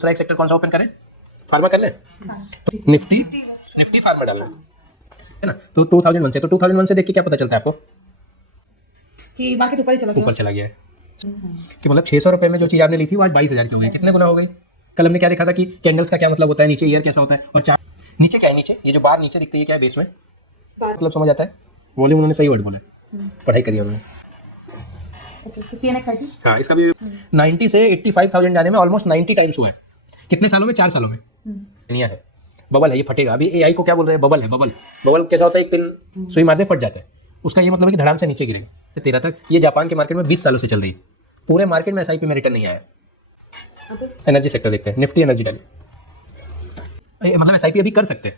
दूसरा एक सेक्टर कौन सा ओपन करें? फार्मा कर लें? तो निफ्टी फार्मा डालना है ना। तो 2001 से, तो 2001 से देख के क्या पता चलता है आपको कि मार्केट ऊपर ही चला गया। ऊपर चला गया है कि मतलब 600 रुपये में जो चीज़ आपने ली थी वो आज 22,000 की हो गई। कितने गुना हो गई? कल हमने क्या देखा था कि कैंडल्स का क्या मतलब होता है, नीचे ईयर कैसा होता है और चार्ट नीचे क्या है, नीचे ये जो बार नीचे दिखती है क्या है बेस में, मतलब समझ आता है। वॉल्यूम उन्होंने सही वर्ड बोला, पढ़ाई करी उन्होंने। तो CNX IT हाँ, इसका भी 90 से 85,000 जाने में ऑलमोस्ट 90 टाइम्स हुआ है। कितने सालों में? 4 सालों में। दुनिया है, बबल है, ये फटेगा। अभी AI को क्या बोल रहे हैं? बबल है। बबल कैसा होता है? एक पिन सुई मारते फट जाता है, उसका ये मतलब है कि धड़ाम से नीचे गिरेगा। 13 तक ये जापान के मार्केट में 20 सालों से चल रही है। पूरे मार्केट में SIP में रिटर्न नहीं आया। एनर्जी सेक्टर देखते हैं, निफ्टी एनर्जी डालिए। मतलब SIP अभी कर सकते हैं,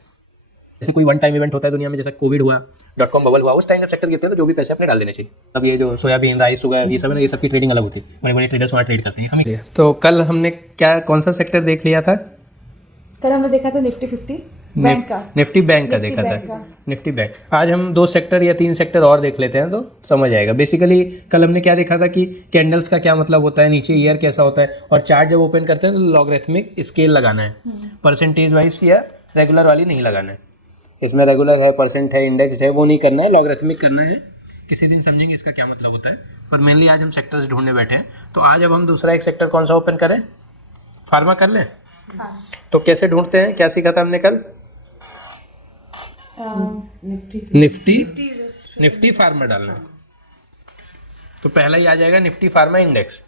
जैसे कोई वन टाइम इवेंट होता है दुनिया में, जैसा कोविड हुआ, .com बबल हुआ, उस टाइम जब सेक्टर गिरते हैं तो जो भी पैसे अपने डाल देने चाहिए। अब ये जो सोयाबीन, राइस, शुगर, ये सब है ना, ये सब की ट्रेडिंग अलग होती है। बड़े बड़े ट्रेडर्स वहाँ ट्रेड करते हैं। हमें तो कल हमने क्या कौन सा सेक्टर देख लिया था? कल हमने देखा था निफ्टी 50 बैंक का, निफ्टी बैंक का देखा बैंक था, का। Nifty bank. आज हम 2 सेक्टर या 3 सेक्टर और देख लेते हैं तो समझ आएगा। बेसिकली कल हमने क्या देखा था कि कैंडल्स का क्या मतलब होता है, नीचे ईयर कैसा होता है, और चार्ट जब ओपन करते हैं तो लॉगरिथमिक स्केल लगाना है, परसेंटेज वाइज या रेगुलर वाली नहीं लगाना है। इसमें रेगुलर है, परसेंट है, इंडेक्स है, वो नहीं करना है, लॉगरिथमिक करना है। किसी दिन समझेंगे इसका क्या मतलब होता है, पर मेनली आज हम सेक्टर्स ढूंढने बैठे हैं। तो आज अब हम दूसरा एक सेक्टर कौन सा ओपन करें? फार्मा कर लें? तो कैसे ढूंढते हैं, क्या सीखा था हमने कल? निफ्टी फार्मा डालना है। तो पहला ही आ जाएगा निफ्टी फार्मा इंडेक्स।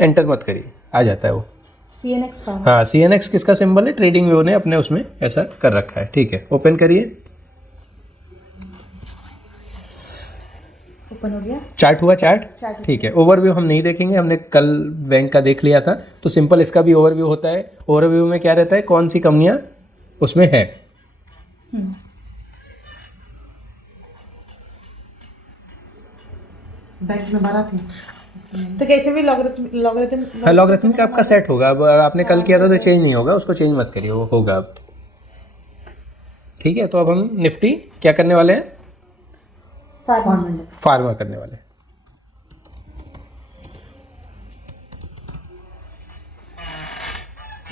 एंटर मत करिए, आ जाता है वो। CNX का। हाँ, CNX किसका सिंबल है? ट्रेडिंग व्यू ने अपने उसमें ऐसा कर रखा है। ठीक है, ओपन करिए। ओपन हो गया, चार्ट हुआ, चार्ट ठीक है। ओवरव्यू हम नहीं देखेंगे, हमने कल बैंक का देख लिया था। तो सिंपल इसका भी ओवरव्यू होता है। ओवरव्यू में क्या रहता है, कौन सी कंपनियां उसमें है। बैंक में 12 थी, तो कैसे भी लॉगरिथमिक आपका सेट होगा। अब आपने कल किया था तो चेंज नहीं होगा, उसको चेंज मत करिए, वो होगा अब। ठीक है, तो अब हम निफ्टी क्या करने वाले हैं? फार्मा करने वाले हैं।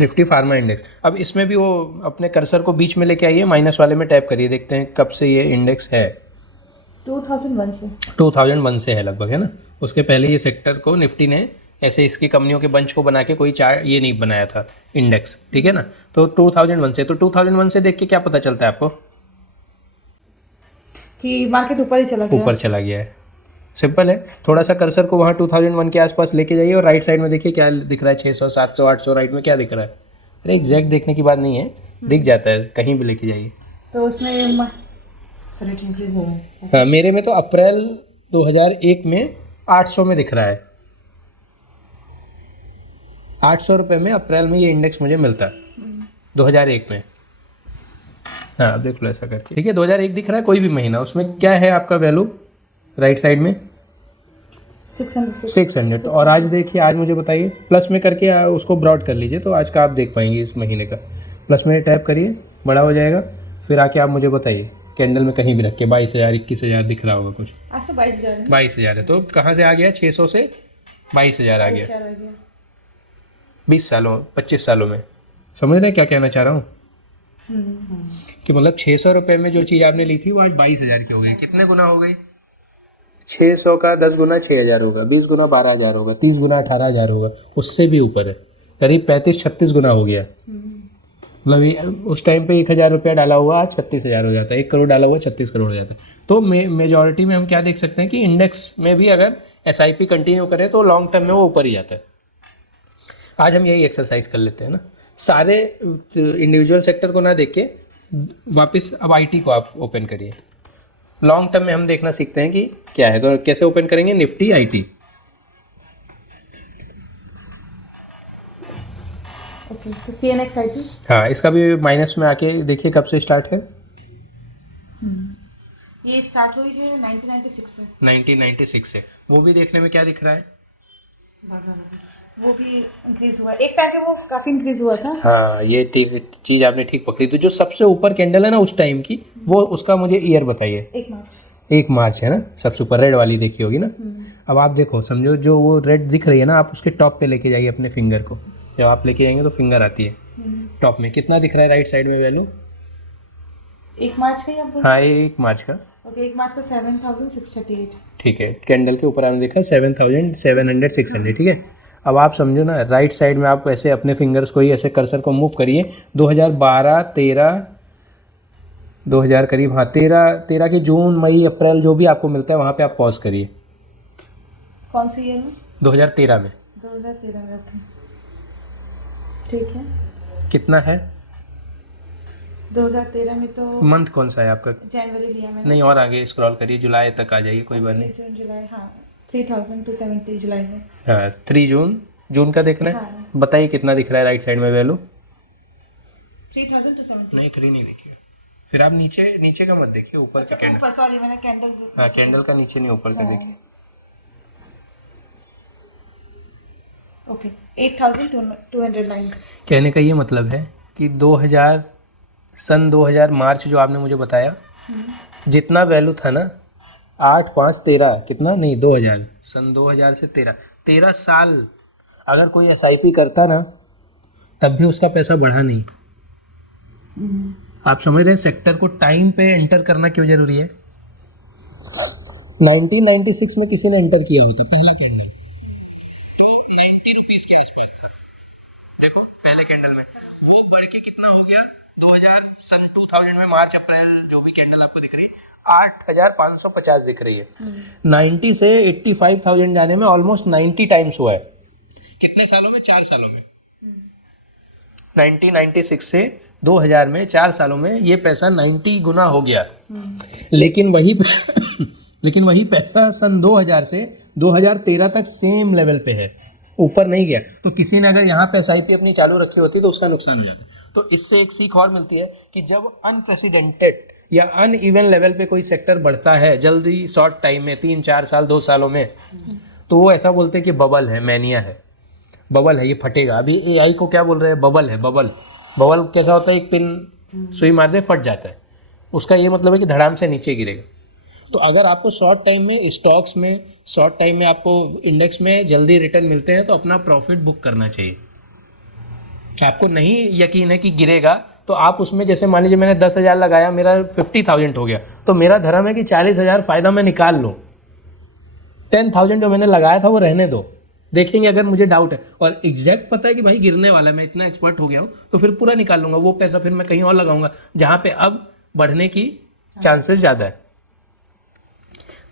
Nifty pharma index. अब इसमें भी वो अपने कर्सर को बीच में लेके आइए, माइनस वाले में टैप करिए, देखते हैं कब से ये इंडेक्स है। 2001 से है लगभग, है ना। उसके पहले ये सेक्टर को निफ्टी ने ऐसे इसकी कंपनियों के बंच को बना के कोई चार्ट ये नहीं बनाया था इंडेक्स, ठीक है ना। तो 2001 से, तो 2001 से देख के क्या पता चलता है आपको कि मार्केट ऊपर ही चला गया। ऊपर चला गया है। सिंपल है, थोड़ा सा कर्सर को वहाँ 2001 के आसपास लेके जाइए और राइट साइड में देखिए क्या दिख रहा है, 600, 700, 800, राइट में क्या दिख रहा है। अरे एग्जैक्ट देखने की बात नहीं है, दिख जाता है, कहीं भी लेके जाइए। तो उसमें रेट इंक्रीज हो रहा है। हाँ, मेरे में तो अप्रैल 2001 में 800 में दिख रहा है। 800 रुपये में अप्रैल में ये इंडेक्स मुझे मिलता है 2001 में। हाँ, अब देख लो ऐसा करके, ठीक है। 2001 दिख रहा है, कोई भी महीना, उसमें क्या है आपका वैल्यू राइट साइड में 600। और आज देखिए, आज मुझे बताइए, प्लस में करके उसको ब्रॉड कर लीजिए तो आज का आप देख पाएंगे इस महीने का। प्लस में टैप करिए, बड़ा हो जाएगा, फिर आके आप मुझे बताइए कैंडल में कहीं भी रख के 22,000, 21,000 दिख रहा होगा कुछ। आज तो 22,000 22,000 है, तो कहाँ से आ गया? 600 से 22,000 आ गया 20 सालों 25 सालों में। समझ रहे हैं क्या कहना चाह रहा हूँ? कि मतलब 600 रुपये में जो चीज़ आपने ली थी वो आज 22,000 की हो गई। कितने गुना हो गई? 600 का 10 गुना 6,000 होगा, 20 गुना 12,000 होगा, 30 गुना 18,000 होगा, उससे भी ऊपर है, करीब 35-36 गुना हो गया। मतलब उस टाइम पे 1,000 रुपया डाला हुआ आज 36,000 हो जाता है, 1 करोड़ डाला हुआ 36 करोड़ हो जाता है। तो मेजॉरिटी में हम क्या देख सकते हैं कि इंडेक्स में भी अगर SIP कंटिन्यू करे तो लॉन्ग टर्म में वो ऊपर ही जाता है। आज हम यही एक्सरसाइज कर लेते हैं ना, सारे इंडिविजुअल सेक्टर को ना देख के वापस अब IT को आप ओपन करिए। लॉन्ग टर्म में हम देखना सीखते हैं कि क्या है, तो कैसे ओपन करेंगे? Nifty IT। ओके, तो CNX IT। हाँ, इसका भी माइनस में आके देखिए कब से स्टार्ट है। ये स्टार्ट हुई है 1996 से। 1996 से। वो भी देखने में क्या दिख रहा है? वो भी इंक्रीज हुआ, एक टाइम पे वो काफी इंक्रीज हुआ था। हाँ, ये चीज आपने ठीक पकड़ी। तो जो सबसे ऊपर कैंडल है ना उस टाइम की, वो उसका मुझे ईयर बताइए। 1 मार्च है ना, सबसे ऊपर रेड वाली देखी होगी ना। अब आप देखो, समझो जो वो रेड दिख रही है ना, आप उसके टॉप पे लेके जाइए अपने फिंगर को, जब आप लेके जाएंगे तो फिंगर आती है टॉप में। कितना दिख रहा है राइट साइड में वैल्यू? 1 मार्च का ही आप बोल हाँ, ये 1 मार्च का। ओके, 1 मार्च का 7638। ठीक है, कैंडल के ऊपर आपने देखा 7700 600, ठीक है। अब आप समझो ना, राइट साइड में आप ऐसे अपने फिंगर्स को ही ऐसे कर्सर को मूव करिए, 2012 13 2000 करीब, हाँ 13 के जून मई अप्रैल जो भी आपको मिलता है वहाँ पे आप पॉज करिए। कौन सी ईयर में? 2013 में। 2013 में, ओके ठीक है। कितना है 2013 में तो मंथ कौन सा है आपका? जनवरी लिया मैंने। नहीं, और आगे स्क्रॉल करिए, जुलाई तक आ जाइए, कोई बात नहीं। जून जुलाई, हाँ 3270 जुलाई में। हाँ 3 जून का देखना है। हाँ। बताइए कितना दिख रहा है राइट साइड में वैल्यू? 3270। नहीं 3 नहीं देखिए, फिर आप नीचे का मत देखिए, ऊपर का कैंडल। सॉरी, मैंने कैंडल देखा। हाँ कैंडल का नीचे नहीं, ऊपर का देखिए। ओके, 8209। कहने का ये मतलब है कि 2000 मार्च जो आपने मुझे बताया, जितना वैल्यू था ना 8 5 13 कितना, नहीं 2000, सन 2000 से 13 साल अगर कोई SIP करता ना तब भी उसका पैसा बढ़ा नहीं। आप समझ रहे हैं सेक्टर को टाइम पे एंटर करना क्यों जरूरी है? 1996 में किसी ने एंटर किया होता पहला कैंडल, तो 90 रुपीज के आसपास था। देखो पहले कैंडल में वो बढ़ के कितना हो गया, 2000 में मार्च अप्रैल जो भी कैंडल आपको दिख रही है 8550 दिख रही है। 90 से 85,000 जाने में ऑलमोस्ट 90 टाइम्स हुआ है। कितने सालों में? 4 सालों में। 1996 से 2000 में 4 सालों में ये पैसा 90 गुना हो गया। लेकिन वही पैसा सन 2000 से 2013 तक सेम लेवल पे है, ऊपर नहीं गया। तो किसी ने अगर यहाँ पे SIP अपनी चालू रखी होती तो उसका नुकसान हो जाता। तो इससे एक सीख और मिलती है कि जब अनप्रेसिडेंटेड या अनइवन लेवल पे कोई सेक्टर बढ़ता है जल्दी शॉर्ट टाइम में 3 4 साल 2 सालों में, तो वो ऐसा बोलते हैं कि बबल है, मैनिया है, बबल है, ये फटेगा। अभी AI को क्या बोल रहे हैं? बबल है। बबल कैसा होता है? एक पिन सुई मार दे फट जाता है, उसका ये मतलब है कि धड़ाम से नीचे गिरेगा। तो अगर आपको शॉर्ट टाइम में स्टॉक्स में, शॉर्ट टाइम में आपको इंडेक्स में जल्दी रिटर्न मिलते हैं तो अपना प्रॉफिट बुक करना चाहिए। आपको नहीं यकीन है कि गिरेगा तो आप उसमें, जैसे मान लीजिए मैंने 10,000 लगाया, मेरा 50,000 हो गया, तो मेरा धर्म है कि 40,000 फायदा मैं निकाल लूँ, 10,000 जो मैंने लगाया था वो रहने दो, देखेंगे अगर मुझे डाउट है और एग्जैक्ट पता है कि भाई गिरने वाला है, मैं इतना एक्सपर्ट हो गया हूँ, तो फिर पूरा निकाल लूंगा। वो पैसा फिर मैं कहीं और लगाऊंगा जहाँ पे अब बढ़ने की चांसेस ज़्यादा है।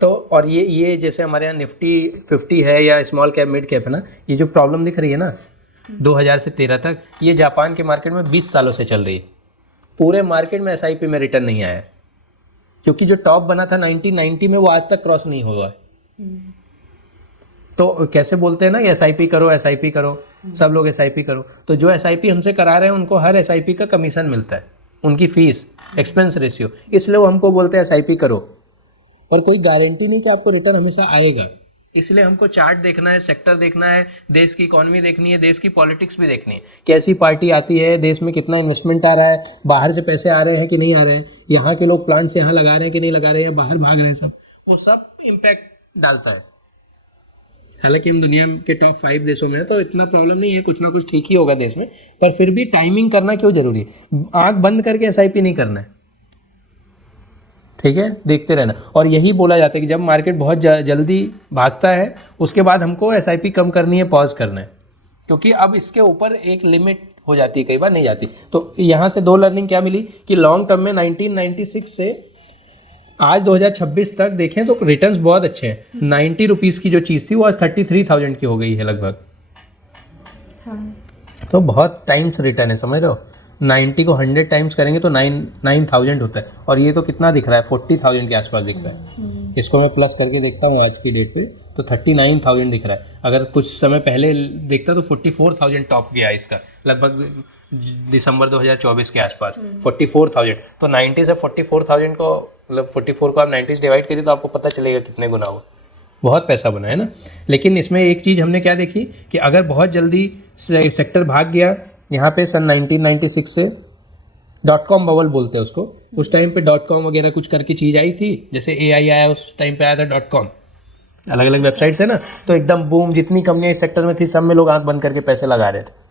तो और ये जैसे हमारे यहाँ निफ्टी 50 है या स्मॉल कैप मिड कैप है ना, ये जो प्रॉब्लम दिख रही है ना 2000 से 13 तक, ये जापान के मार्केट में 20 सालों से चल रही है। पूरे मार्केट में SIP में रिटर्न नहीं आया है, क्योंकि जो टॉप बना था 1990 में वो आज तक क्रॉस नहीं हुआ है। तो कैसे बोलते हैं ना SIP करो, SIP करो, सब लोग SIP करो, तो जो SIP हमसे करा रहे हैं उनको हर SIP का कमीशन मिलता है, उनकी फीस, एक्सपेंस रेशियो, इसलिए वो हमको बोलते हैं SIP करो। और कोई गारंटी नहीं कि आपको रिटर्न हमेशा आएगा, इसलिए हमको चार्ट देखना है, सेक्टर देखना है, देश की इकोनॉमी देखनी है, देश की पॉलिटिक्स भी देखनी है, कैसी पार्टी आती है, देश में कितना इन्वेस्टमेंट आ रहा है, बाहर से पैसे आ रहे हैं कि नहीं आ रहे हैं, यहाँ के लोग प्लान से यहाँ लगा रहे हैं कि नहीं लगा रहे हैं, या बाहर भाग रहे हैं, सब वो सब इम्पैक्ट डालता है। हालांकि हम दुनिया के टॉप 5 देशों में है तो इतना प्रॉब्लम नहीं है, कुछ ना कुछ ठीक ही होगा देश में, पर फिर भी टाइमिंग करना क्यों जरूरी है? आंख बंद करके SIP नहीं करना है, ठीक है, देखते रहना। और यही बोला जाता है कि जब मार्केट बहुत जल्दी भागता है उसके बाद हमको SIP कम करनी है, पॉज करना है, क्योंकि अब इसके ऊपर एक लिमिट हो जाती है, कई बार नहीं जाती। तो यहाँ से 2 लर्निंग क्या मिली कि लॉन्ग टर्म में 1996 से आज 2026 तक देखें तो रिटर्न्स बहुत अच्छे हैं। 90 रुपीज़ की जो चीज़ थी वो आज 33,000 की हो गई है लगभग। हाँ। तो बहुत टाइम्स रिटर्न है, समझ रहे हो? 90 को 100 टाइम्स करेंगे तो 9,000 होता है, और ये तो कितना दिख रहा है? 40,000 के आसपास दिख रहा है। इसको मैं प्लस करके देखता हूँ आज की डेट पे तो 39,000 दिख रहा है। अगर कुछ समय पहले देखता तो 44,000 टॉप गया इसका, लगभग दिसंबर 2024 के आसपास 44,000। तो 90 से 44,000 को, मतलब 44 को आप 90 से डिवाइड करिए तो आपको पता चलेगा कितने गुना हुआ। बहुत पैसा बना है ना। लेकिन इसमें एक चीज़ हमने क्या देखी कि अगर बहुत जल्दी सेक्टर भाग गया, यहाँ पे सन 1996 से .com बबल बोलते हैं उसको, उस टाइम पे .com वगैरह कुछ करके चीज़ आई थी, जैसे AI आया उस टाइम पे आया था .com, अलग अलग वेबसाइट्स है ना, तो एकदम बूम, जितनी कंपनियां इस सेक्टर में थी सब में लोग आंख बंद करके पैसे लगा रहे थे।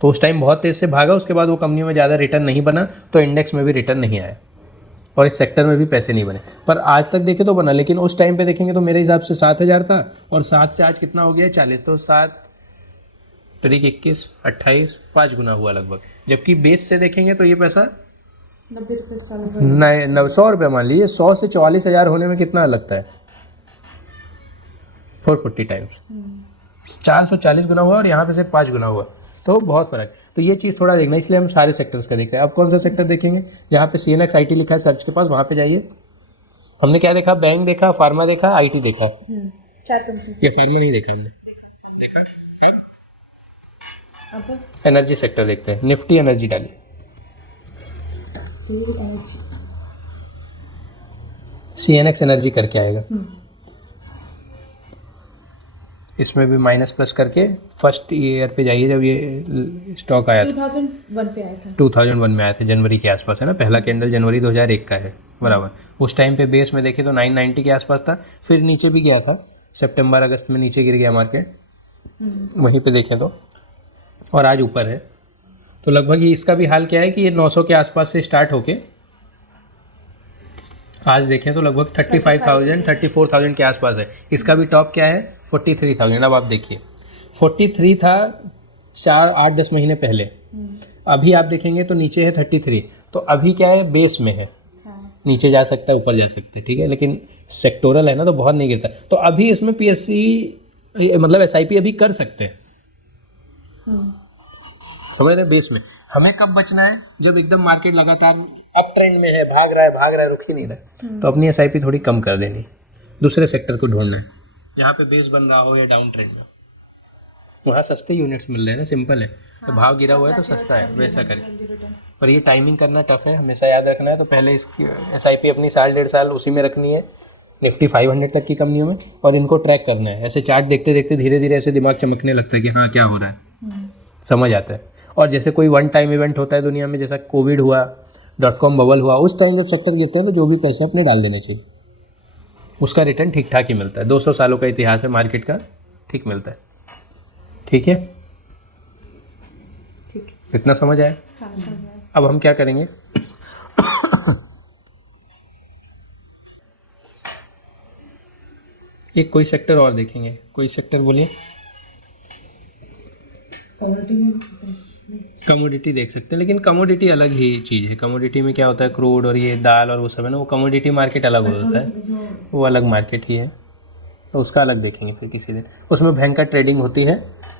तो उस टाइम बहुत तेज़ से भागा, उसके बाद वो कंपनी में ज़्यादा रिटर्न नहीं बना, तो इंडेक्स में भी रिटर्न नहीं आया और इस सेक्टर में भी पैसे नहीं बने। पर आज तक देखें तो बना, लेकिन उस टाइम पे देखेंगे तो मेरे हिसाब से 7,000 था और 7 से आज कितना हो गया है 40, तो 7 तरीक 21 28 5 गुना हुआ लगभग। जबकि बेस से देखेंगे तो ये पैसा 90 रुपये साल 100 रुपये मान लीजिए, 100 से 44,000 होने में कितना लगता है 440 टाइम्स, 440 गुना हुआ और यहाँ पे सिर्फ 5 गुना हुआ, तो बहुत फर्क। तो ये चीज़ थोड़ा देखना, इसलिए हम सारे सेक्टर्स का देख रहे हैं। अब कौन सा सेक्टर देखेंगे, जहाँ पे CNX IT लिखा है सर्च के पास, वहाँ पे जाइए। हमने क्या देखा, बैंक देखा, फार्मा देखा, IT देखा, 4 कंपनी। या फार्मा नहीं देखा हमने, देखा अब एनर्जी सेक्टर देखते हैं। निफ्टी एनर्जी डाली, CNX एनर्जी करके आएगा। इसमें भी माइनस प्लस करके फर्स्ट ईयर पे जाइए, जब ये स्टॉक आया था 2001 पे आया था। 2001 में आया था, जनवरी के आसपास है ना, पहला कैंडल जनवरी 2001 का है बराबर। उस टाइम पे बेस में देखे तो 990 के आसपास था, फिर नीचे भी गया था, सितंबर अगस्त में नीचे गिर गया मार्केट, वहीं पे देखें तो, और आज ऊपर है। तो लगभग ये इसका भी हाल क्या है कि ये 900 के आसपास से स्टार्ट होके आज देखें तो लगभग 35,000 34,000 के आसपास है। इसका भी टॉप क्या है 43,000। अब आप देखिए 43 था 8-10 महीने पहले, अभी आप देखेंगे तो नीचे है 33। तो अभी क्या है, बेस में है, नीचे जा सकता है ऊपर जा सकता है, ठीक है, लेकिन सेक्टोरल है ना तो बहुत नहीं गिरता। तो अभी इसमें PSC मतलब SIP अभी कर सकते हैं, समझ रहे, बेस में। हमें कब बचना है, जब एकदम मार्केट लगातार अप ट्रेंड में है, भाग रहा है, रुक ही नहीं रहा है, तो अपनी SIP थोड़ी कम कर देनी, दूसरे सेक्टर को ढूंढना है जहाँ पे बेस बन रहा हो या डाउन ट्रेंड में। वहाँ सस्ते यूनिट्स मिल रहे हैं ना, सिंपल है। तो भाव गिरा हुआ है तो सस्ता है, वैसा करें। पर ये टाइमिंग करना टफ है, हमेशा याद रखना है। तो पहले इसकी SIP अपनी 1.5 साल उसी में रखनी है, निफ्टी 500 तक की कंपनियों में, और इनको ट्रैक करना है। ऐसे चार्ट देखते देखते धीरे धीरे ऐसे दिमाग चमकने लगता है कि हाँ क्या हो रहा है, समझ आता है। और जैसे कोई वन टाइम इवेंट होता है दुनिया में, जैसा कोविड हुआ, .com बबल हुआ, उस टाइम जब सेक्टर गिरते हैं तो जो भी पैसे अपने डाल देने चाहिए, उसका रिटर्न ठीक ठाक ही मिलता है। 200 सालों का इतिहास है मार्केट का, ठीक मिलता है। ठीक है, इतना समझ आया। अब हम क्या करेंगे एक कोई सेक्टर और देखेंगे, कोई सेक्टर बोलिए। कमोडिटी देख सकते हैं, लेकिन कमोडिटी अलग ही चीज़ है। कमोडिटी में क्या होता है, क्रूड और ये दाल और वो सब है ना, वो कमोडिटी मार्केट अलग होता है, वो अलग मार्केट ही है, तो उसका अलग देखेंगे फिर किसी दिन। उसमें भयंकर ट्रेडिंग होती है,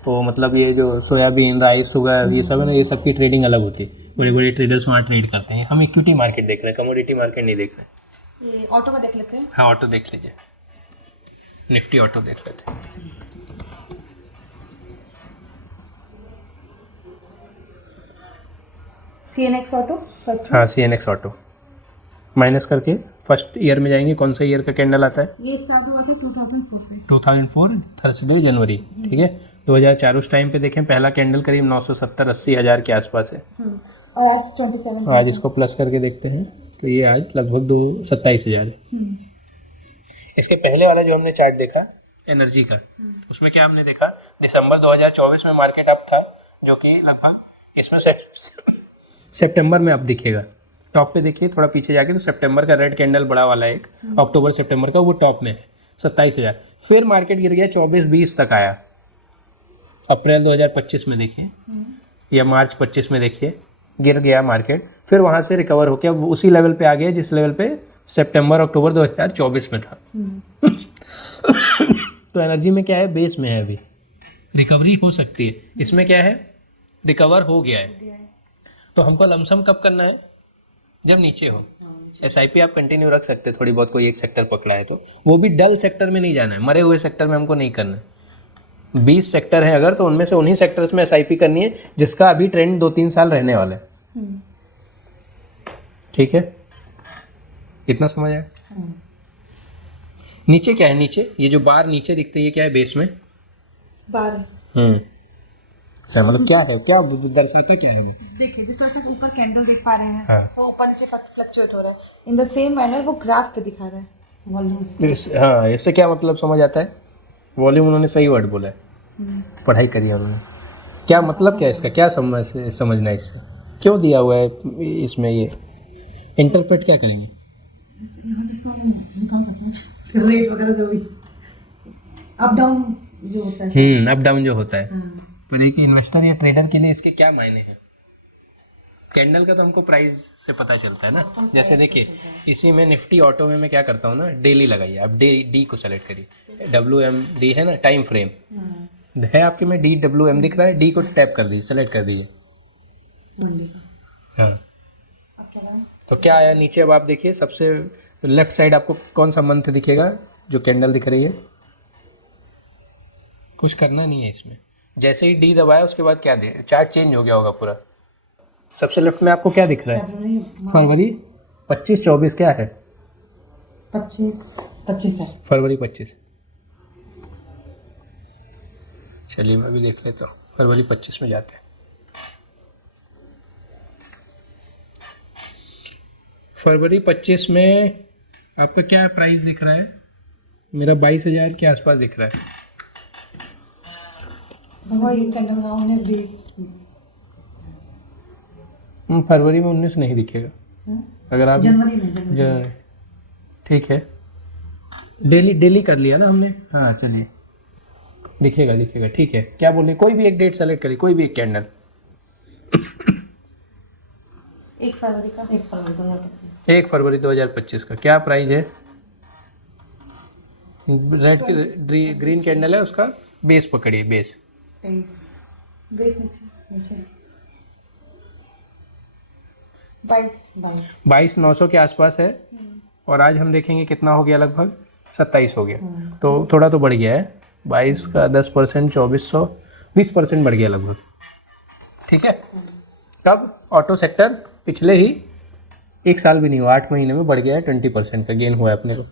तो मतलब ये जो सोयाबीन, राइस, शुगर, ये सब है ना, ये सब की ट्रेडिंग अलग होती है। बड़े बड़े ट्रेडर्स वहाँ ट्रेड करते हैं। हम इक्विटी मार्केट देख रहे हैं, कमोडिटी मार्केट नहीं देख रहे। ये ऑटो का देख लेते हैं। हाँ, ऑटो देख लीजिए, निफ्टी ऑटो देख लेते हैं। CNX auto first. हाँ, CNX ऑटो माइनस करके फर्स्ट ईयर में जाएंगे। कौन सा ईयर का कैंडल आता है, ये स्टार्ट हुआ था 2004 पे। 2004 थर्सडे जनवरी, ठीक है। 2004 उस टाइम पे देखें पहला कैंडल करीब 970-80 हज़ार के आसपास है, और आज 27। आज इसको प्लस करके देखते हैं तो ये आज लगभग 27,000 है। इसके पहले वाला जो हमने चार्ट देखा एनर्जी का, उसमें क्या हमने देखा, दिसंबर 2024 में मार्केट अप था, जो कि लगभग इसमें से सितंबर में अप दिखेगा। टॉप पे देखिए थोड़ा पीछे जाके, तो सितंबर का रेड कैंडल बड़ा वाला एक, अक्टूबर सितंबर का, वो टॉप में है 27,000। फिर मार्केट गिर गया 24-20 तक आया, अप्रैल 2025 में देखिए या मार्च 25 में देखिए, गिर गया मार्केट। फिर वहाँ से रिकवर होकर अब उसी लेवल पे आ गया जिस लेवल पे सितंबर अक्टूबर 2024 में था। तो एनर्जी में क्या है, बेस में है, अभी रिकवरी हो सकती है। इसमें क्या है, रिकवर हो गया है। तो हमको लमसम कब करना है, जब नीचे हो। SIP आप कंटिन्यू रख सकते हैं थोड़ी बहुत, कोई एक सेक्टर पकड़ा है तो, वो भी डल सेक्टर में नहीं जाना है, मरे हुए सेक्टर में हमको नहीं करना है। 20 सेक्टर है अगर, तो उनमें से उन्हीं सेक्टर्स में SIP करनी है जिसका अभी ट्रेंड 2-3 साल रहने वाला है। ठीक है, इतना समझ आया। नीचे क्या है, नीचे ये जो बार नीचे दिखते हैं ये क्या है, बेस में बार। मतलब क्या है, क्या दर्शाता क्या है वो? देखिए जिस तरह से ऊपर कैंडल देख पा रहे हैं, हाँ। वो ऊपर नीचे फ्लक्चुएट हो रहा है। इन द सेम मैनर वो ग्राफ पे दिखा रहा है वॉल्यूम्स। हाँ, इससे क्या मतलब समझ आता है, वॉल्यूम, उन्होंने सही वर्ड बोला है, पढ़ाई करी है उन्होंने। क्या मतलब क्या है इसका, क्या समझना है इससे, क्यों दिया हुआ है इसमें, ये इंटरप्रेट क्या करेंगे? यहाँ से इसका हम निकाल सकते हैं रेट वगैरह जो भी अप डाउन जो होता है। अप डाउन जो होता है। पर एक इन्वेस्टर या ट्रेडर के लिए इसके क्या मायने हैं? कैंडल का तो हमको प्राइस से पता चलता है ना। जैसे देखिए इसी में निफ्टी ऑटो में मैं क्या करता हूँ ना, डेली लगाइए आप, डी को सेलेक्ट करिए, WMD है ना, टाइम फ्रेम है आपके में, DWM दिख रहा है, डी को टैप कर दीजिए, सेलेक्ट कर दीजिए। हाँ, तो क्या आया नीचे, अब आप देखिए सबसे लेफ्ट साइड आपको कौन सा मंथ दिखेगा जो कैंडल दिख रही है? कुछ करना नहीं है इसमें, जैसे ही डी दबाया उसके बाद क्या दे, चार्ट चेंज हो गया होगा पूरा। सबसे लेफ्ट में आपको क्या दिख रहा है? फरवरी 25-24 क्या है? 25 है। फरवरी 25। चलिए मैं भी देख लेता हूँ, फरवरी 25 में जाते हैं। फरवरी 25 में आपका क्या प्राइस दिख रहा है? मेरा 22,000 के आसपास दिख रहा है। वही कैंडल का 19-20 फरवरी में 19 नहीं दिखेगा, अगर आप जनवरी में ठीक है, डेली कर लिया ना हमने। हाँ चलिए, दिखेगा ठीक है। क्या बोले, कोई भी एक डेट सेलेक्ट करिए, कोई भी एक कैंडल। 1 फरवरी का, 1 फरवरी 2025 का क्या प्राइस है? रेड की ग्रीन कैंडल है, उसका बेस पकड़िए, बेस 23 नीचे 22,900 के आसपास है। और आज हम देखेंगे कितना हो गया, लगभग 27 हो गया, तो थोड़ा तो बढ़ गया है। 22 का 10%, 2400, 20% बढ़ गया लगभग। ठीक है, कब? ऑटो सेक्टर पिछले ही 1 साल भी नहीं हुआ, 8 महीने में बढ़ गया है, 20% का गेन हुआ है अपने को।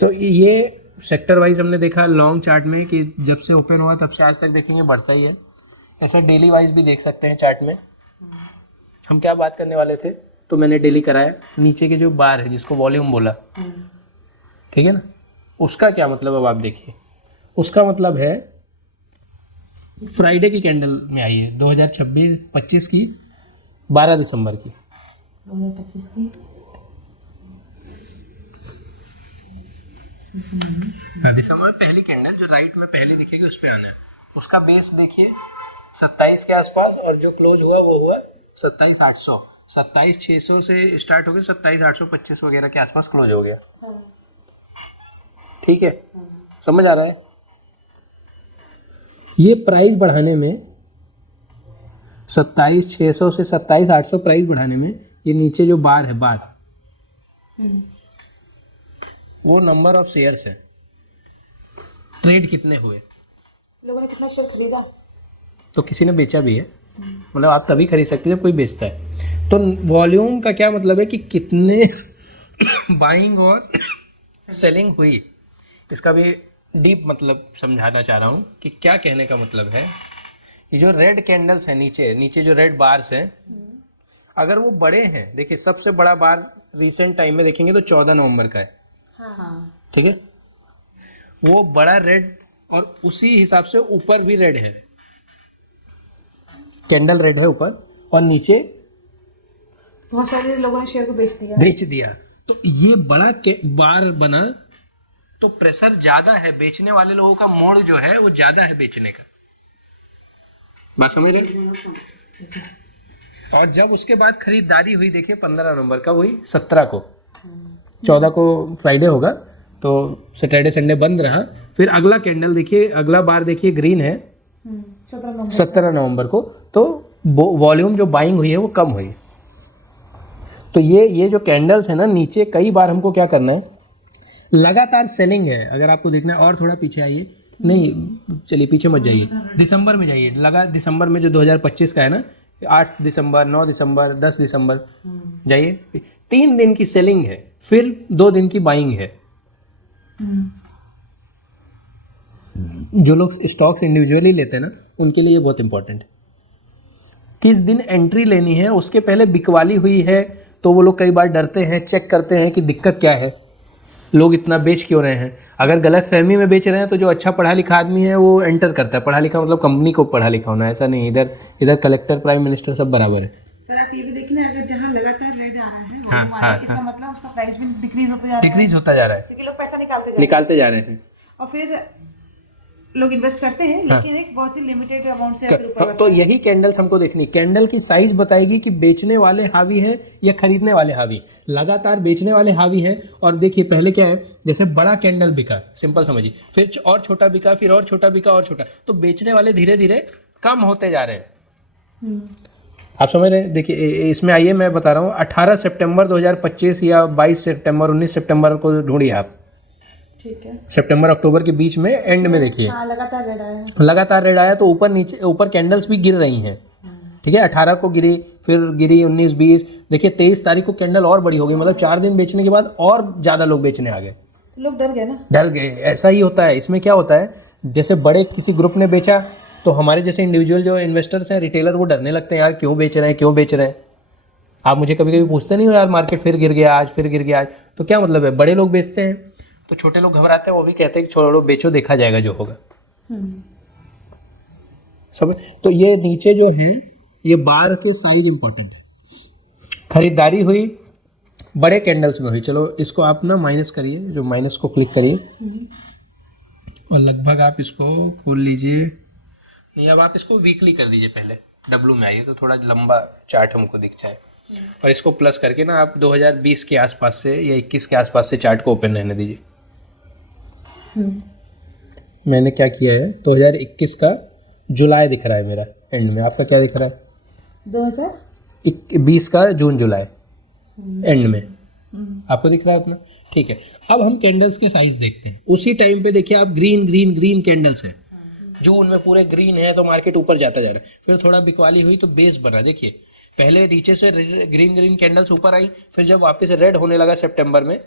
तो ये सेक्टर वाइज हमने देखा लॉन्ग चार्ट में कि जब से ओपन हुआ तब से आज तक देखेंगे बढ़ता ही है। ऐसा डेली वाइज भी देख सकते हैं चार्ट में। हम क्या बात करने वाले थे, तो मैंने डेली कराया, नीचे के जो बार है जिसको वॉल्यूम बोला, ठीक है ना, उसका क्या मतलब, अब आप देखिए उसका मतलब है फ्राइडे की कैंडल में आई है 2025 की 12 दिसंबर की, 2025 की दिसंबर पहली कैंडल जो राइट में पहली दिखेगी उस पे आना है। उसका बेस देखिए 27 के आसपास, और जो क्लोज हुआ वो हुआ 27,800, 27,600 से स्टार्ट हो गया, 27,825 वगैरह के आसपास क्लोज हो गया। ठीक है, समझ आ रहा है? ये प्राइस बढ़ाने में 27,600 से 27,800 प्राइस बढ़ाने में ये नीचे जो बार है, बार वो नंबर ऑफ शेयर्स है, ट्रेड कितने हुए, लोगों ने कितना शेयर खरीदा, तो किसी ने बेचा भी है। मतलब आप तभी खरीद सकते हैं जब कोई बेचता है। तो वॉल्यूम का क्या मतलब है कि कितने बाइंग और सेलिंग हुई, इसका भी डीप मतलब समझाना चाह रहा हूँ कि क्या कहने का मतलब है। ये जो रेड कैंडल्स हैं, नीचे जो रेड बार्स हैं, अगर वो बड़े हैं, देखिए सबसे बड़ा बार रिसेंट टाइम में देखेंगे तो 14 नवंबर का है, ठीक है, वो बड़ा रेड, और उसी हिसाब से ऊपर भी रेड है, कैंडल रेड है ऊपर, और नीचे बहुत सारे लोगों ने शेयर को बेच दिया। तो ये बड़ा बार बना, तो प्रेशर ज्यादा है, बेचने वाले लोगों का मोड़ जो है वो ज्यादा है बेचने का, बात समझ रहे? और जब उसके बाद खरीदारी हुई, देखिए 15 नवंबर का हुई, 17 को, 14 को फ्राइडे होगा, तो सैटरडे संडे बंद रहा। फिर अगला कैंडल देखिए, अगला बार देखिए ग्रीन है 17 नवंबर को, तो वॉल्यूम जो बाइंग हुई है वो कम हुई। तो ये जो कैंडल्स है ना नीचे, कई बार हमको क्या करना है, लगातार सेलिंग है। अगर आपको देखना है और थोड़ा पीछे आइए, नहीं चलिए पीछे मत जाइए, दिसंबर में जाइए, दिसंबर में जो 2025 का है ना, 8 दिसंबर, 9 दिसंबर, 10 दिसंबर जाइए, 3 दिन की सेलिंग है, फिर 2 दिन की बाइंग है। जो लोग स्टॉक्स इंडिविजुअली लेते हैं ना, उनके लिए बहुत इंपॉर्टेंट है। किस दिन एंट्री लेनी है, उसके पहले बिकवाली हुई है तो वो लोग कई बार डरते हैं, चेक करते हैं कि दिक्कत क्या है। लोग इतना बेच क्यों रहे हैं? अगर गलत फहमी में बेच रहे हैं तो जो अच्छा पढ़ा लिखा आदमी है वो एंटर करता है। पढ़ा लिखा मतलब कंपनी को पढ़ा लिखा होना, ऐसा नहीं इधर इधर कलेक्टर प्राइम मिनिस्टर सब बराबर है। पर आप ये भी देखिए ना, अगर जहाँ लगातार रेड आ रहा है हाँ, हाँ, इसका मतलब उसका प्राइस भी डिक्रीज होता जा रहा है, डिक्रीज होता जा रहा है, क्योंकि लोग पैसा निकालते जा रहे हैं। और फिर लोग इन्वेस्ट करते हैं, लेकिन एक बहुत ही लिमिटेड अमाउंट से फिर ऊपर तो यही कैंडल्स हमको देखनी, कैंडल की साइज बताएगी कि बेचने वाले हावी है या खरीदने वाले हावी। लगातार बेचने वाले हावी है। और देखिए पहले क्या है, जैसे बड़ा कैंडल बिका, सिंपल समझिए, फिर और छोटा बिका, फिर और छोटा बिका और छोटा, तो बेचने वाले धीरे धीरे कम होते जा रहे हैं। आप समझ रहे हैं? देखिए इसमें आइए मैं बता रहा हूँ, 18 सितंबर 2025 या 22 सितंबर 19 सितंबर को ढूंढिए आप, ठीक है, सितंबर अक्टूबर के बीच में एंड में देखिए हाँ लगातार रेड आया है। लगातार रेड आया, तो ऊपर नीचे ऊपर कैंडल्स भी गिर रही हैं। ठीक है, 18 को गिरी, फिर गिरी 19 20, देखिए 23 तारीख को कैंडल और बड़ी हो गई, मतलब 4 दिन बेचने के बाद और ज़्यादा लोग बेचने आ गए, लोग डर गए ना, डर गए। ऐसा ही होता है। इसमें क्या होता है, जैसे बड़े किसी ग्रुप ने बेचा तो हमारे जैसे इंडिविजुअल जो इन्वेस्टर्स हैं, रिटेलर, वो डरने लगते हैं, यार क्यों बेच रहे हैं, क्यों बेच रहे हैं। आप मुझे कभी कभी पूछते नहीं हो, यार मार्केट फिर गिर गया आज, फिर गिर गया आज, तो क्या मतलब है, बड़े लोग बेचते हैं तो छोटे लोग घबराते हैं, वो भी कहते हैं कि छोड़ो बेचो, देखा जाएगा जो होगा। समझ? तो ये नीचे जो है ये बार के साइज इंपॉर्टेंट है। खरीदारी हुई बड़े कैंडल्स में हुई, चलो इसको आप ना माइनस करिए, जो माइनस को क्लिक करिए और लगभग आप इसको खोल लीजिए। नहीं, अब आप इसको वीकली कर दीजिए, पहले डब्लू में आइए तो थोड़ा लंबा चार्ट हमको दिख जाए, और इसको प्लस करके ना आप 2020 के आसपास से या 21 के आसपास से चार्ट को ओपन रहने दीजिए। मैंने क्या किया है, 2021 का जुलाई दिख रहा है मेरा एंड में, आपका क्या दिख रहा है? 2020 का जून जुलाई एंड में आपको दिख रहा है अपना। ठीक है, अब हम कैंडल्स के साइज देखते हैं। उसी टाइम पे देखिए आप ग्रीन ग्रीन ग्रीन कैंडल्स है, जून में पूरे ग्रीन है, तो मार्केट ऊपर जाता जा रहा है। फिर थोड़ा बिकवाली हुई तो बेस बना, देखिए पहले नीचे से ग्रीन ग्रीन कैंडल्स ऊपर आई, फिर जब वापस रेड होने लगा सितंबर में,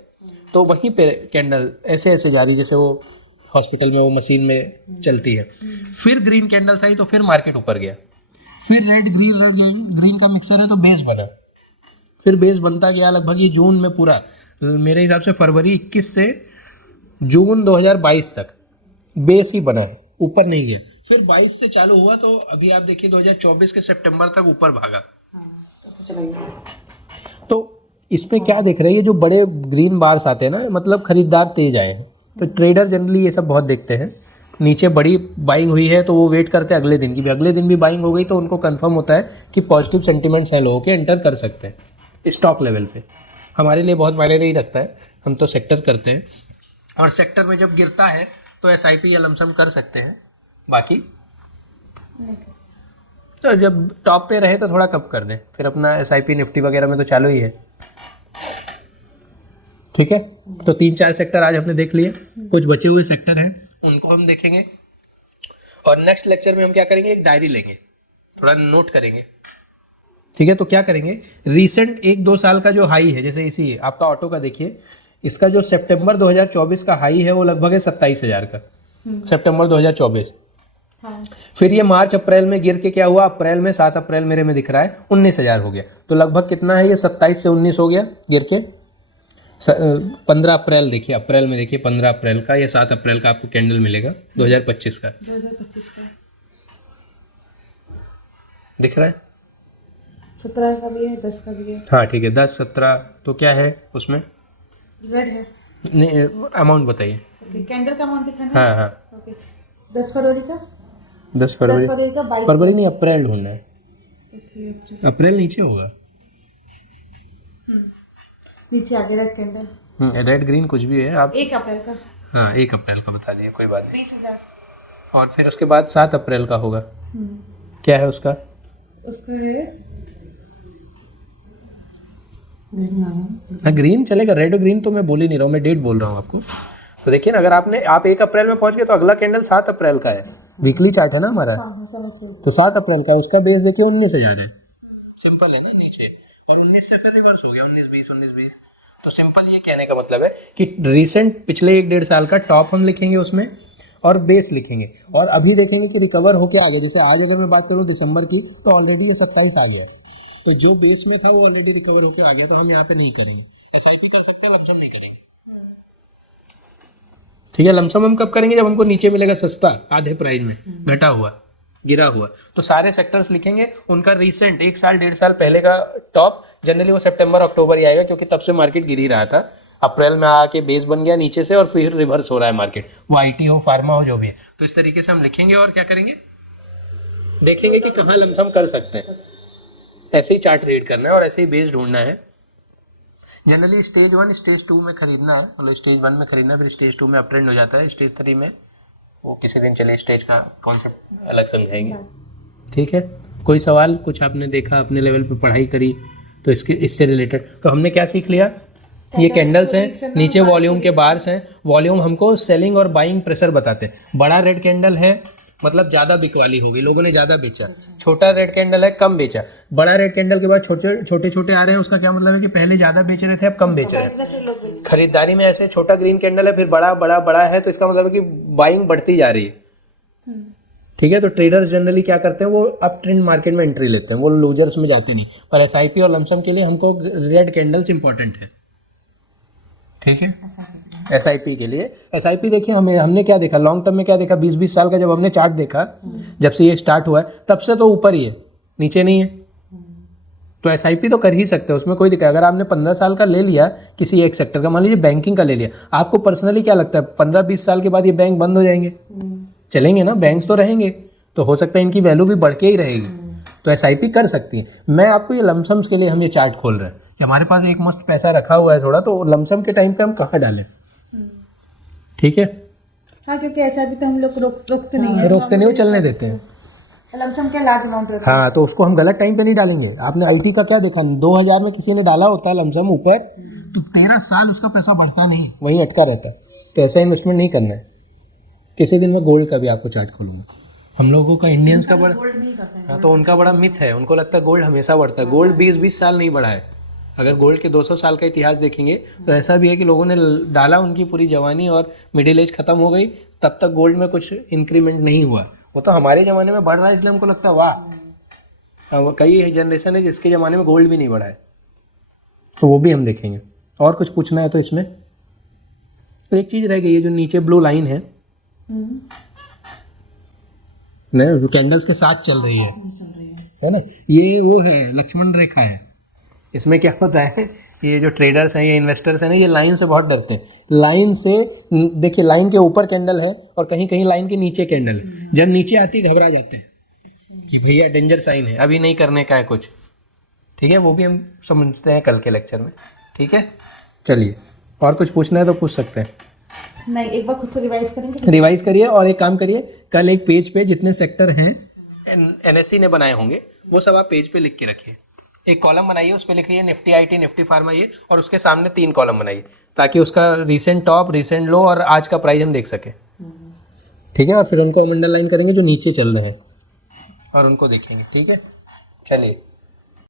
तो वहीं पे कैंडल ऐसे ऐसे जा रही, जैसे वो हॉस्पिटल में वो मशीन में चलती है। फिर ग्रीन कैंडल्स आई तो फिर मार्केट ऊपर गया, फिर रेड ग्रीन का मिक्सर है तो बेस बना, फिर बेस बनता गया लगभग ये जून में पूरा, मेरे हिसाब से फरवरी 21 से जून 2022 तक बेस ही बना है, ऊपर नहीं गया। फिर 22 से चालू हुआ तो अभी आप देखिए 2024 के सितंबर तक ऊपर भागा। तो इसमें क्या देख रहे हैं, ये जो बड़े ग्रीन बार्स आते हैं ना, मतलब खरीदार तेज आए हैं। तो ट्रेडर जनरली ये सब बहुत देखते हैं, नीचे बड़ी बाइंग हुई है तो वो वेट करते हैं अगले दिन की भी, अगले दिन भी बाइंग हो गई तो उनको कंफर्म होता है कि पॉजिटिव सेंटिमेंट्स हैं, लोगों के एंटर कर सकते हैं स्टॉक लेवल पे। हमारे लिए बहुत मायने नहीं रखता है, हम तो सेक्टर करते हैं, और सेक्टर में जब गिरता है तो SIP या लमसम कर सकते हैं, बाकी तो जब टॉप पे रहे तो थोड़ा कम कर दें, फिर अपना SIP निफ्टी वगैरह में तो चालू ही है। ठीक है, तो 3-4 सेक्टर आज हमने देख लिए, कुछ बचे हुए सेक्टर हैं उनको हम देखेंगे, और नेक्स्ट लेक्चर में हम क्या करेंगे, एक डायरी लेंगे, थोड़ा नोट करेंगे। ठीक है, तो क्या करेंगे, रीसेंट 1-2 साल का जो हाई है, जैसे इसी आपका ऑटो का देखिए, इसका जो सितंबर 2024 का हाई है वो लगभग है 27,000 का, सितंबर 2024। फिर ये मार्च अप्रैल में गिर के क्या हुआ, अप्रैल में 7 अप्रैल मेरे में दिख रहा है 19,000 हो गया, तो लगभग कितना है ये, 27 से 19 हो गया गिर के। 15 अप्रैल देखिए, अप्रैल में देखिए 15 अप्रैल का या 7 अप्रैल का आपको कैंडल मिलेगा 2025 का, 2025 का दिख रहा है, 17 का भी है, 10 का भी है। हाँ ठीक है, 10 17 तो क्या है उसमें, रेड है, नहीं अमाउंट बताइए। ओके, कैंडल का अमाउंट दिखाना है। हाँ हाँ, ओके, 10 फरवरी का, 10 फरवरी का 22 फरवरी नहीं, अप्रैल ढूंढना है, ओके, अप्रैल नीचे होगा, नीचे आगे रेड कैंडल, रेड ग्रीन कुछ भी है आप। 1 अप्रैल का, हाँ 1 अप्रैल का बता दिए, कोई बात नहीं। 20,000, और फिर उसके बाद 7 अप्रैल का होगा, क्या है उसका, उसके हाँ ग्रीन चलेगा, रेड और ग्रीन तो मैं बोल ही नहीं रहा हूँ, मैं डेट बोल रहा हूँ आपको। तो देखिए ना, अगर आप 1 अप्रैल में पहुंच गए तो अगला कैंडल 7 अप्रैल का है, वीकली चार्ट है ना हमारा, हाँ समझ गई। तो 7 अप्रैल का, उसका बेस देखिए 19,000 है, सिंपल है ना नीचे, और 19 से फिर रिवर्स हो गया 19-20 तो सिंपल ये कहने का मतलब है कि रिसेंट पिछले 1-1.5 साल का टॉप हम लिखेंगे उसमें, और बेस लिखेंगे, और अभी देखेंगे कि रिकवर होके आ गया। जैसे आज अगर मैं बात करूँ दिसंबर की, तो ऑलरेडी ये 27 आ गया, तो जो बेस में था वो ऑलरेडी रिकवर होके आ गया, तो हम यहाँ पे नहीं करेंगे, SIP कर सकते हैं, लमसम नहीं करेंगे। ठीक है, लमसम हम कब करेंगे? जब हमको नीचे मिलेगा सस्ता, आधे प्राइस में, घटा हुआ, गिरा हुआ। तो सारे सेक्टर्स लिखेंगे, उनका रिसेंट 1 साल 1.5 साल पहले का टॉप, जनरली वो सितंबर अक्टूबर ही आएगा, क्योंकि तब से मार्केट गिर ही रहा था। अप्रैल में आके बेस बन गया नीचे से और फिर रिवर्स हो रहा है मार्केट, वो IT हो, फार्मा हो, जो भी है। तो इस तरीके से हम लिखेंगे और क्या करेंगे, देखेंगे कि कहाँ लमसम कर सकते हैं। ऐसे ही चार्ट रीड करना है और ऐसे ही बेस ढूंढना है। जनरली स्टेज 1 स्टेज 2 में खरीदना है, मतलब स्टेज 1 में खरीदना है, फिर स्टेज 2 में अप ट्रेंड हो जाता है, स्टेज 3 में वो किसी दिन चले स्टेज का कॉन्सेप्ट अलग समझाएंगे। ठीक है, कोई सवाल? कुछ आपने देखा, अपने लेवल पे पढ़ाई करी तो इससे रिलेटेड तो हमने क्या सीख लिया? ये कैंडल्स हैं, नीचे वॉल्यूम के बार्स हैं। वॉल्यूम हमको सेलिंग और बाइंग प्रेशर बताते हैं। बड़ा रेड कैंडल है मतलब ज़्यादा बिकवाली हो गई, लोगों ने ज़्यादा बेचा। छोटा रेड कैंडल है, कम बेचा। बड़ा रेड कैंडल के बाद छोटे छोटे आ रहे हैं, उसका क्या मतलब है कि पहले ज़्यादा बेच रहे थे, अब कम बेच रहे हैं। खरीदारी में ऐसे छोटा ग्रीन कैंडल है, फिर बड़ा बड़ा बड़ा है, तो इसका मतलब है कि बाइंग बढ़ती जा रही है। ठीक है, तो ट्रेडर्स जनरली क्या करते हैं, वो अप ट्रेंड मार्केट में एंट्री लेते हैं, वो लूजर्स में जाते नहीं। पर SIP और लमसम के लिए हमको रेड कैंडल्स इंपॉर्टेंट है। ठीक है, SIP के लिए SIP देखिए, हमने क्या देखा लॉन्ग टर्म में, क्या देखा 20-20 साल का जब हमने चार्ट देखा, जब से ये स्टार्ट हुआ है तब से तो ऊपर ही है, नीचे नहीं है। तो SIP तो कर ही सकते हैं, उसमें कोई दिक्कत। अगर आपने 15 साल का ले लिया किसी एक सेक्टर का, मान लीजिए बैंकिंग का ले लिया, आपको पर्सनली क्या लगता है 15-20 साल के बाद ये बैंक बंद हो जाएंगे? चलेंगे ना, बैंक्स तो रहेंगे, तो हो सकता है इनकी वैल्यू भी बढ़ के ही रहेगी। तो SIP कर सकती है। मैं आपको ये लमसम्स के लिए हम ये चार्ट खोल रहे हैं कि हमारे पास एक मस्त पैसा रखा हुआ है थोड़ा, तो लमसम के टाइम पे हम कहाँ डालें। ठीक है, हाँ, क्योंकि ऐसा भी तो हम लोग रोकते नहीं है, रोकते नहीं, वो चलने देते हैं। लमसम के लार्ज अमाउंट होता है। हाँ, तो उसको हम गलत टाइम पे नहीं डालेंगे। आपने IT का क्या देखा, 2000 में किसी ने डाला होता है लमसम ऊपर, तो 13 साल उसका पैसा बढ़ता नहीं, वहीं अटका रहता है। तो ऐसा इन्वेस्टमेंट नहीं करना है। किसी दिन मैं गोल्ड का भी आपको चार्ट खोलूंगा। हम लोगों का इंडियंस का बड़ा, हाँ, तो उनका बड़ा मिथ है, उनको लगता है गोल्ड हमेशा बढ़ता है। गोल्ड 20-20 साल नहीं बढ़ा है। अगर गोल्ड के 200 साल का इतिहास देखेंगे तो ऐसा भी है कि लोगों ने डाला, उनकी पूरी जवानी और मिडिल एज खत्म हो गई, तब तक गोल्ड में कुछ इंक्रीमेंट नहीं हुआ। वो तो हमारे ज़माने में बढ़ रहा है, इसलिए हमको लगता है वाह। कई जनरेशन है जिसके ज़माने में गोल्ड भी नहीं बढ़ा है, तो वो भी हम देखेंगे। और कुछ पूछना है तो इसमें तो एक चीज़ रह गई है, जो नीचे ब्लू लाइन है नहीं, जो कैंडल्स के साथ चल रही है ना, ये वो है लक्ष्मण रेखा है। इसमें क्या होता है, ये जो ट्रेडर्स हैं, ये इन्वेस्टर्स हैं ना, ये लाइन से बहुत डरते हैं। लाइन से देखिए, लाइन के ऊपर कैंडल है और कहीं कहीं लाइन के नीचे कैंडल है। जब नीचे आती है घबरा जाते हैं कि भैया डेंजर साइन है, अभी नहीं करने का है कुछ। ठीक है, वो भी हम समझते हैं कल के लेक्चर में। ठीक है, चलिए, और कुछ पूछना है तो पूछ सकते हैं। नहीं, एक बार खुद से रिवाइज करेंगे। रिवाइज करिए और एक काम करिए, कल एक पेज पे जितने सेक्टर हैं NSE ने बनाए होंगे, वो सब आप पेज पे लिख के रखिए। एक कॉलम बनाइए, उस पर लिख लीजिए निफ्टी IT, निफ्टी फार्मा ये, और उसके सामने 3 कॉलम बनाइए, ताकि उसका रिसेंट टॉप, रिसेंट लो और आज का प्राइस हम देख सके। ठीक है, और फिर उनको हम अंडरलाइन करेंगे जो नीचे चल रहे हैं और उनको देखेंगे। ठीक है, चलिए।